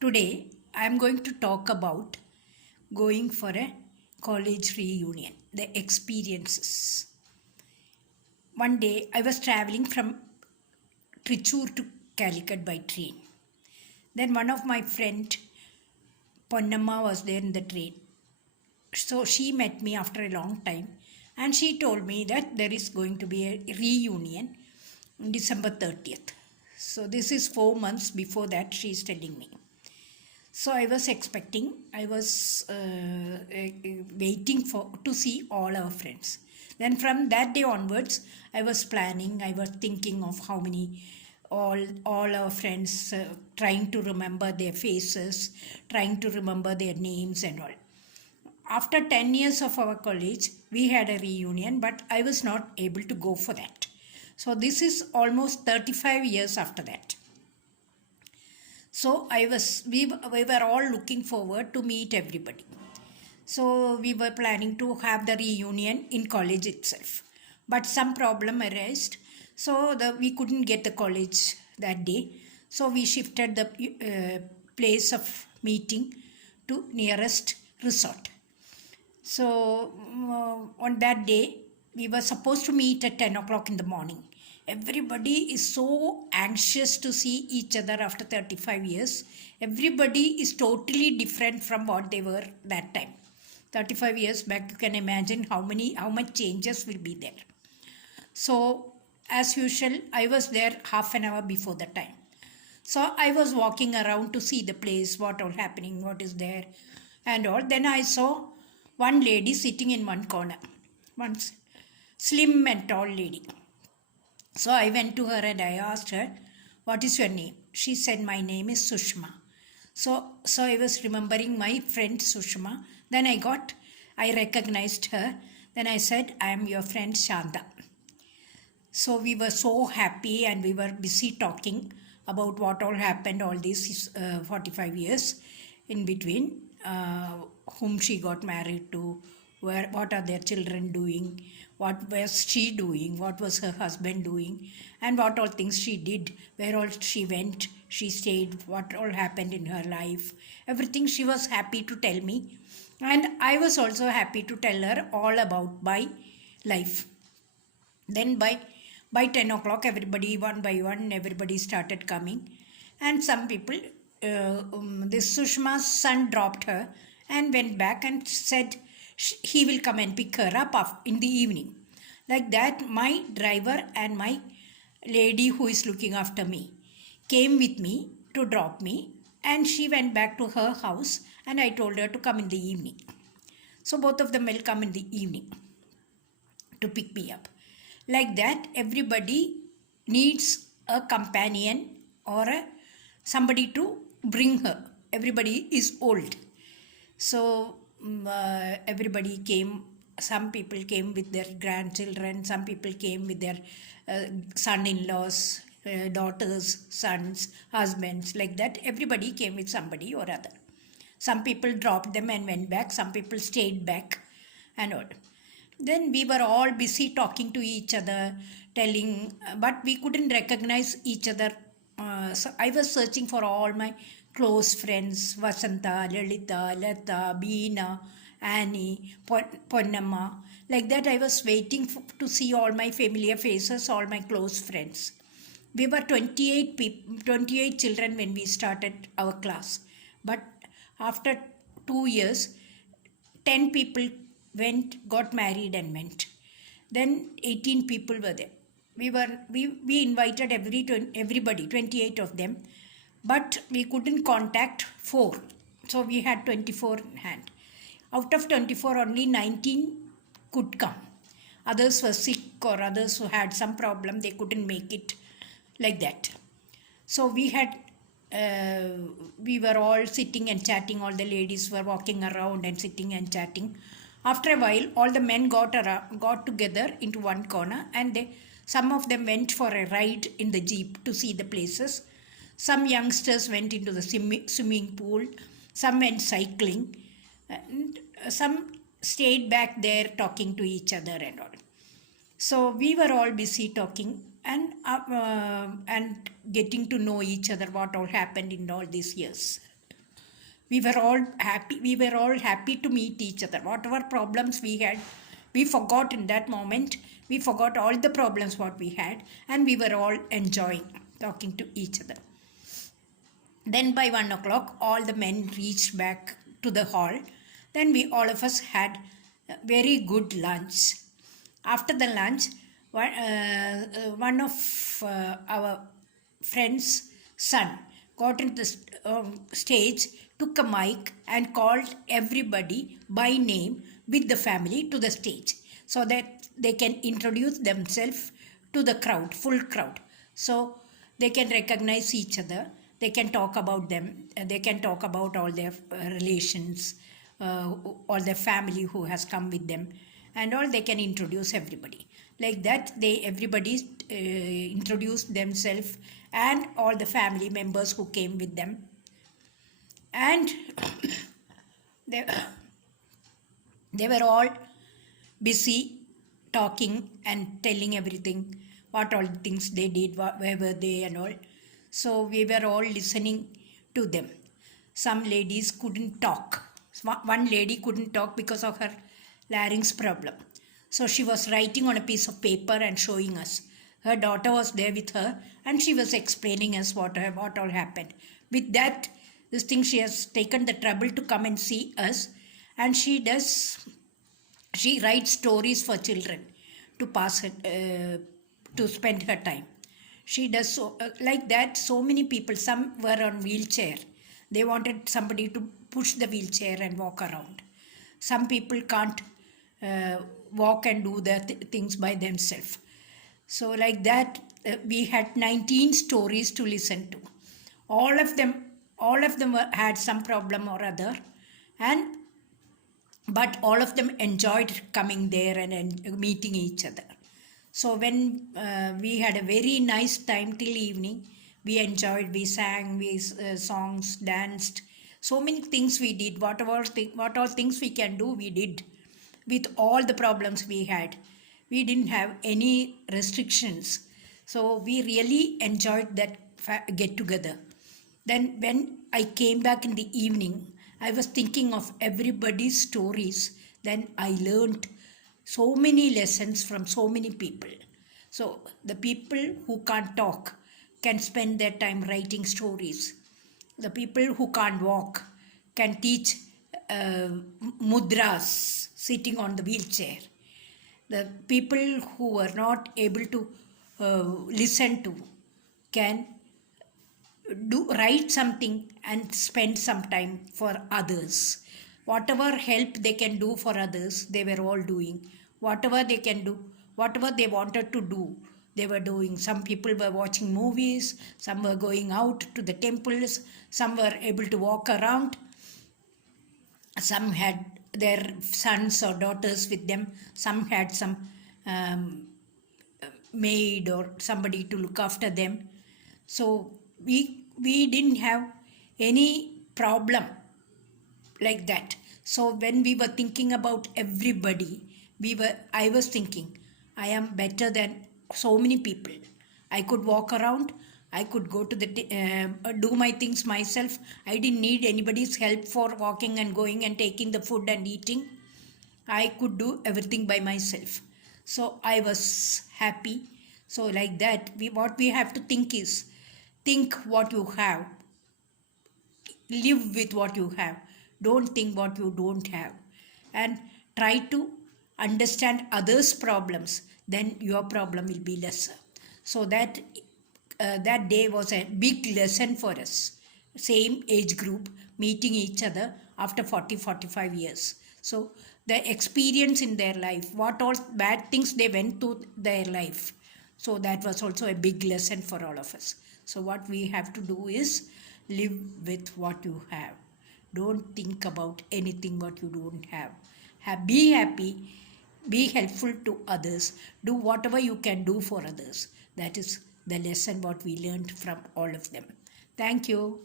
Today, I am going to talk about going for a college reunion, the experiences. One day, I was traveling from Trichur to Calicut by train. Then one of my friend, Ponnamma, was there in the train. So she met me after a long time and she told me that there is going to be a reunion on December 30th. So this is 4 months before that she is telling me. So I was expecting, I was waiting for to see all our friends. Then from that day onwards, I was planning. I was thinking of how many, all our friends, trying to remember their faces, trying to remember their names and all. After 10 years of our college, we had a reunion, but I was not able to go for that. So this is almost 35 years after that. So we were all looking forward to meet everybody. So we were planning to have the reunion in college itself. But some problem arose. So we couldn't get the college that day. So we shifted the place of meeting to nearest resort. So on that day, we were supposed to meet at 10 o'clock in the morning. Everybody is so anxious to see each other after 35 years. Everybody is totally different from what they were that time. 35 years back, you can imagine how much changes will be there. So, as usual, I was there half an hour before the time. So, I was walking around to see the place, what all happening, what is there, and all. Then I saw one lady sitting in one corner, one slim and tall lady. So I went to her and I asked her, "What is your name?" She said, "My name is Sushma." So I was remembering my friend Sushma. Then I recognized her. Then I said, "I am your friend Shanta." So we were so happy and we were busy talking about what all happened all these 45 years in between, whom she got married to, what are their children doing, what was she doing, what was her husband doing, and what all things she did, where all she went, she stayed, what all happened in her life. Everything she was happy to tell me. And I was also happy to tell her all about my life. Then by 10 o'clock, everybody, one by one, everybody started coming. And some people, this Sushma's son dropped her and went back and said he will come and pick her up in the evening. Like that, my driver and my lady who is looking after me came with me to drop me, and she went back to her house and I told her to come in the evening. So both of them will come in the evening to pick me up. Like that, everybody needs a companion or somebody to bring her. Everybody is old. So everybody came. Some people came with their grandchildren, some people came with their son in laws, daughters, sons, husbands, like that. Everybody came with somebody or other. Some people dropped them and went back, some people stayed back, and all. Then we were all busy talking to each other, telling, but we couldn't recognize each other. So I was searching for all my close friends, Vasanta, Lalita, Lata, Beena, Annie, Ponnamma. Like that, I was waiting to see all my familiar faces, all my close friends. We were 28 children when we started our class. But after 2 years, 10 people got married and went. Then 18 people were there. We invited everybody, 28 of them, but we couldn't contact 4. So we had 24 in hand. Out of 24, only 19 could come. Others were sick or others who had some problem, they couldn't make it, like that. So we were all sitting and chatting. All the ladies were walking around and sitting and chatting. After a while, all the men got together into one corner, and some of them went for a ride in the jeep to see the places. Some youngsters went into the swimming pool. Some went cycling, and some stayed back there talking to each other and all. So we were all busy talking and getting to know each other, what all happened in all these years. we were all happy. We were all happy to meet each other. Whatever problems we had, we forgot in that moment. We forgot all the problems what we had, and we were all enjoying talking to each other. Then by 1 o'clock, all the men reached back to the hall. Then we all of us had a very good lunch. After the lunch, one of our friend's son got into the stage, took a mic and called everybody by name with the family to the stage so that they can introduce themselves to the crowd, full crowd. So they can recognize each other, they can talk about them, they can talk about all their relations, all their family who has come with them, and all. They can introduce everybody. Like that, everybody introduced themselves and all the family members who came with them. And they, they were all busy talking and telling everything, what all things they did, where were they and all. So we were all listening to them. Some ladies couldn't talk. One lady couldn't talk because of her larynx problem. So she was writing on a piece of paper and showing us. Her daughter was there with her and she was explaining us what all happened. With that, this thing, she has taken the trouble to come and see us, and she writes stories for children to pass to spend her time. She does so like that. So many people, some were on wheelchair. They wanted somebody to push the wheelchair and walk around. Some people can't walk and do the things by themselves. So like that, we had 19 stories to listen to. All of them had some problem or other, but all of them enjoyed coming there and meeting each other. So when we had a very nice time till evening, we enjoyed, we sang, we songs, danced, so many things we did. What all things we can do, we did. With all the problems we had, we didn't have any restrictions. So we really enjoyed that get together. Then when I came back in the evening, I was thinking of everybody's stories. Then I learned so many lessons from so many people. So the people who can't talk can spend their time writing stories. The people who can't walk can teach mudras sitting on the wheelchair. The people who were not able to listen to can write something and spend some time for others. Whatever help they can do for others, they were all doing. Whatever they can do, whatever they wanted to do, they were doing. Some people were watching movies, some were going out to the temples, some were able to walk around, some had their sons or daughters with them, some had some maid or somebody to look after them. So we didn't have any problem like that. So when we were thinking about everybody, I was thinking, I am better than so many people. I could walk around, I could go to do my things myself. I didn't need anybody's help for walking and going and taking the food and eating. I could do everything by myself. So I was happy. So like that, what we have to think is, think what you have. Live with what you have. Don't think what you don't have. And try to understand others' problems. Then your problem will be lesser. So that day was a big lesson for us. Same age group meeting each other after 40-45 years. So the experience in their life, what all bad things they went through their life. So that was also a big lesson for all of us. So what we have to do is live with what you have. Don't think about anything what you don't have. Be happy, be helpful to others, do whatever you can do for others. That is the lesson what we learned from all of them. Thank you.